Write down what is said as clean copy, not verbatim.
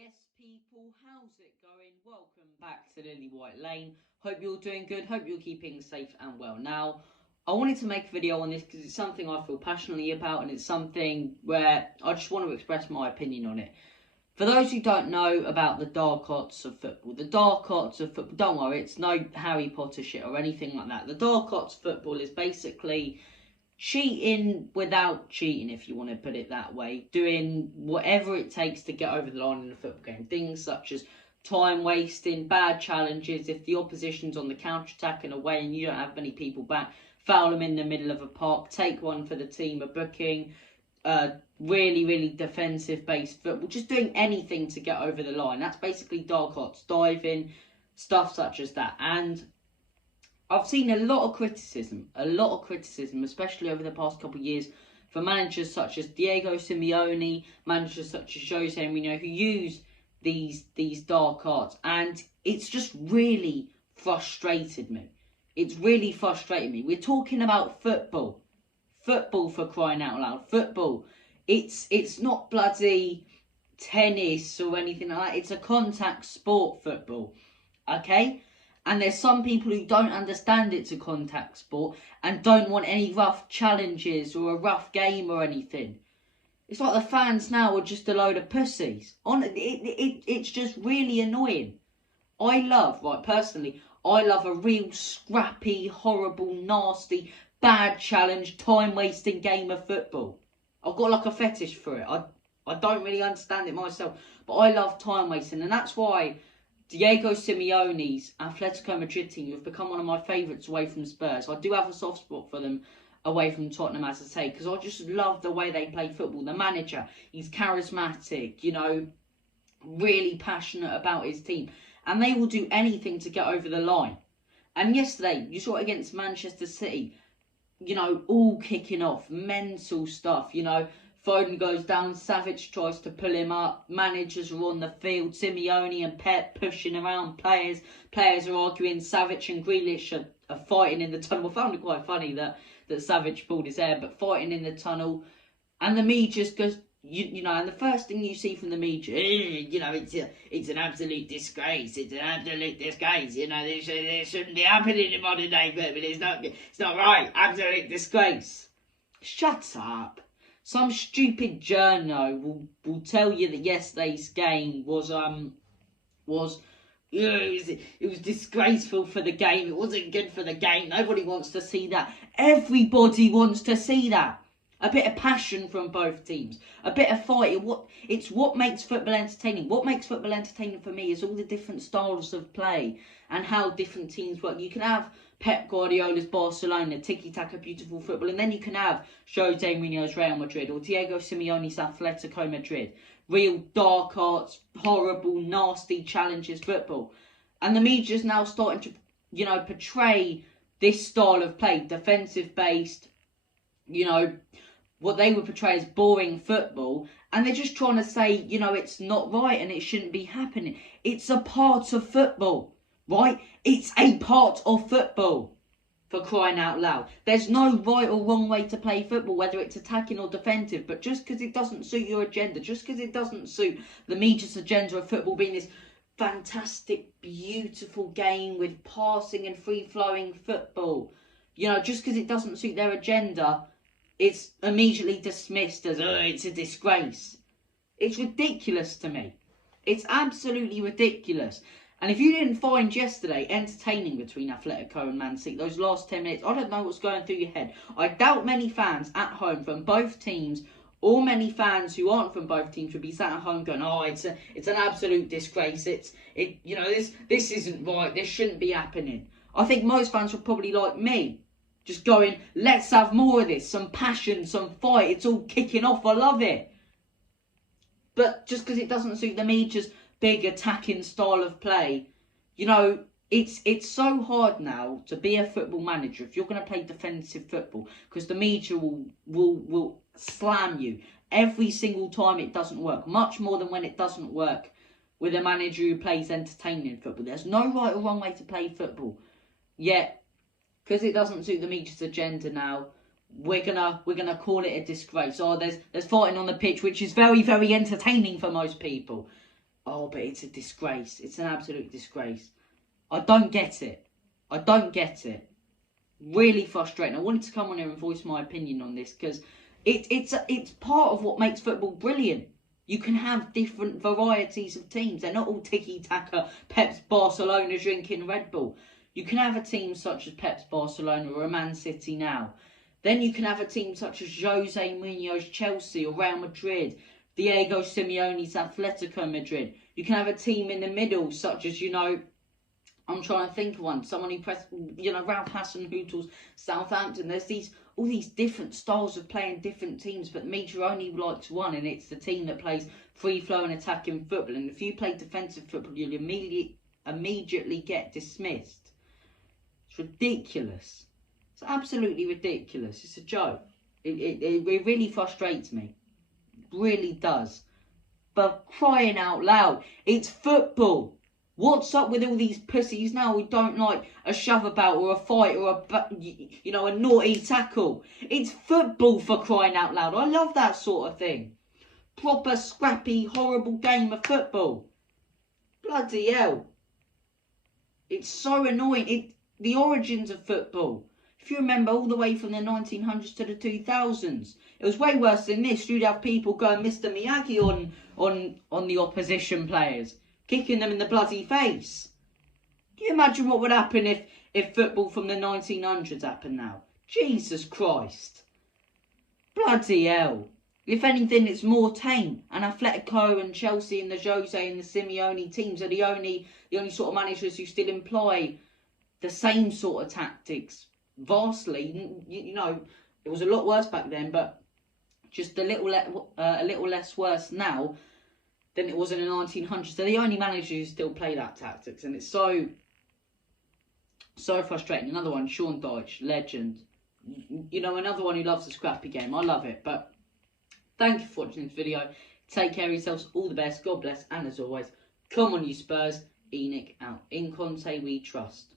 Yes, people, how's it going? Welcome back to Lily White Lane. Hope you're doing good. Hope you're keeping safe and well. Now, I wanted to make a video on this because it's something I feel passionately about, and it's something where I just want to express my opinion on it. For those who don't know about the dark arts of football, don't worry, it's no Harry Potter shit or anything like that. The dark arts of football is basically cheating without cheating, if you want to put it that way, doing whatever it takes to get over the line in a football game. Things such as time wasting, bad challenges, if the opposition's on the counter-attack and away and you don't have many people back, foul them in the middle of a park, take one for the team, a booking, really defensive based football, just doing anything to get over the line. That's basically dark arts, diving, stuff such as that. And I've seen a lot of criticism, especially over the past couple of years, for managers such as Diego Simeone, managers such as Jose Mourinho, who use these dark arts, and it's just really frustrated me. It's really frustrated me. We're talking about football for crying out loud, football. It's not bloody tennis or anything like that. It's a contact sport, football, okay? And there's some people who don't understand it's a contact sport and don't want any rough challenges or a rough game or anything. It's like the fans now are just a load of pussies. It's just really annoying. Personally, I love a real scrappy, horrible, nasty, bad challenge, time-wasting game of football. I've got like a fetish for it. I don't really understand it myself, but I love time-wasting, and that's why Diego Simeone's Atletico Madrid team have become one of my favourites away from Spurs. I do have a soft spot for them away from Tottenham, as I say, because I just love the way they play football. The manager, he's charismatic, really passionate about his team. And they will do anything to get over the line. And yesterday, you saw it against Manchester City, all kicking off, mental stuff, Foden goes down, Savic tries to pull him up, managers are on the field, Simeone and Pep pushing around players are arguing, Savic and Grealish are fighting in the tunnel. I found it quite funny that Savic pulled his hair, but fighting in the tunnel, and the media just goes, and the first thing you see from the media, it's an absolute disgrace, this shouldn't be happening in modern day football, it's not right, absolute disgrace. Shut up. Some stupid journo will tell you that yesterday's game was disgraceful for the game. It wasn't good for the game. Nobody wants to see that. Everybody wants to see that. A bit of passion from both teams. A bit of fight. It's what makes football entertaining. What makes football entertaining for me is all the different styles of play and how different teams work. You can have Pep Guardiola's Barcelona, tiki-taka, beautiful football, and then you can have Jose Mourinho's Real Madrid or Diego Simeone's Atletico Madrid. Real dark arts, horrible, nasty challenges football. And the media's now starting to, portray this style of play, defensive-based, what they would portray as boring football, and they're just trying to say, it's not right and it shouldn't be happening. It's a part of football, right? It's a part of football, for crying out loud. There's no right or wrong way to play football, whether it's attacking or defensive, but just because it doesn't suit your agenda, just because it doesn't suit the media's agenda of football being this fantastic, beautiful game with passing and free-flowing football, just because it doesn't suit their agenda, it's immediately dismissed as, it's a disgrace. It's ridiculous to me. It's absolutely ridiculous. And if you didn't find yesterday entertaining between Atletico and Man City, those last 10 minutes, I don't know what's going through your head. I doubt many fans at home from both teams, or many fans who aren't from both teams, would be sat at home going, it's an absolute disgrace. This isn't right. This shouldn't be happening. I think most fans were probably like me, just going, let's have more of this, some passion, some fight. It's all kicking off. I love it. But just because it doesn't suit the media's big attacking style of play, it's so hard now to be a football manager if you're going to play defensive football, because the media will slam you every single time it doesn't work, much more than when it doesn't work with a manager who plays entertaining football. There's no right or wrong way to play football, yet because it doesn't suit the media's agenda now, we're gonna call it a disgrace. There's fighting on the pitch, which is very entertaining for most people. Oh, but it's a disgrace. It's an absolute disgrace. I don't get it. I don't get it. Really frustrating. I wanted to come on here and voice my opinion on this because it's part of what makes football brilliant. You can have different varieties of teams. They're not all tiki-taka, Pep's Barcelona drinking Red Bull. You can have a team such as Pep's Barcelona or a Man City now. Then you can have a team such as Jose Mourinho's Chelsea or Real Madrid, Diego Simeone's Atletico Madrid. You can have a team in the middle such as, I'm trying to think of one. Someone who pressed, Ralph Hasenhüttl's Southampton. There's all these different styles of playing different teams, but the media only likes one, and it's the team that plays free-flowing attacking football. And if you play defensive football, you'll immediately get dismissed. It's ridiculous. It's absolutely ridiculous. It's a joke. It really frustrates me. It really does. But crying out loud, it's football. What's up with all these pussies now who don't like a shove about or a fight or a naughty tackle? It's football, for crying out loud. I love that sort of thing. Proper scrappy, horrible game of football. Bloody hell. It's so annoying. The origins of football. If you remember, all the way from the 1900s to the 2000s, it was way worse than this. You'd have people going Mr. Miyagi on the opposition players, kicking them in the bloody face. Can you imagine what would happen if football from the 1900s happened now? Jesus Christ. Bloody hell. If anything, it's more tame. And Atletico and Chelsea and the Jose and the Simeone teams are the only sort of managers who still employ the same sort of tactics. Vastly, it was a lot worse back then, but just a little less worse now than it was in the 1900s. They're the only managers who still play that tactics, and it's so frustrating. Another one, Sean Dyche, legend. Another one who loves a scrappy game. I love it. But thank you for watching this video. Take care of yourselves. All the best. God bless. And as always, come on, you Spurs. Enoch out. In Conte we trust.